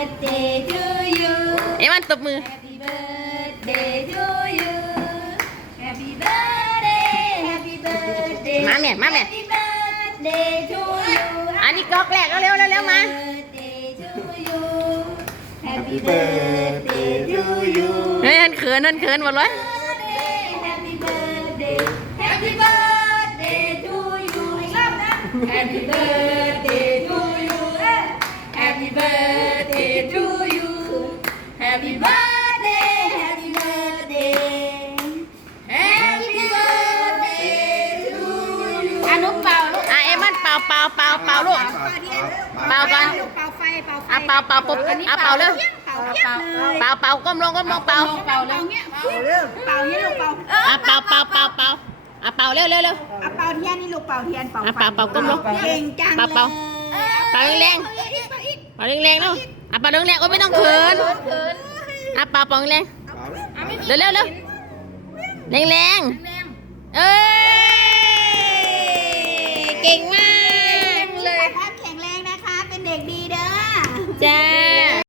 birthday to you เอ้มันตบมือ Happy birthday to you Happy birthday Happy birthday มาแม่มาแม่ Happy birthday to you อันนี้กอกแรกเร็วๆเร็วๆมา birthday to you Happy birthday to you เฮ้ยมันเขินมันเขินหมดเลย Happy birthday Happy birthday to you อีกรอบนะ Happy birthday to you เป่าก่อนเป่าไฟเป่าไฟอะเป่าเป่าปุ๊บอะเป่าเร็วเป่าเป่าเลยเป่าเป่าก้มลงก้มลงเป่าเป่าเลยเงี้ยเป่าเร็วเป่าเงี้ยลูกเป่าอะเป่าเป่าเป่าเป่าอะเป่าเร็วเร็วเร็วอะเป่าเทียนนี่ลูกเป่าเทียนเป่าอะเป่าเป่าก้มลงเก่งจังเป่าเป่าเป่าแรงๆเป่าแรงๆเร็วอะเป่าแรงๆโอ้ยไม่ต้องเขินอะเป่าเป่าแรงๆเร็วเร็วเร็วแรงๆ 加。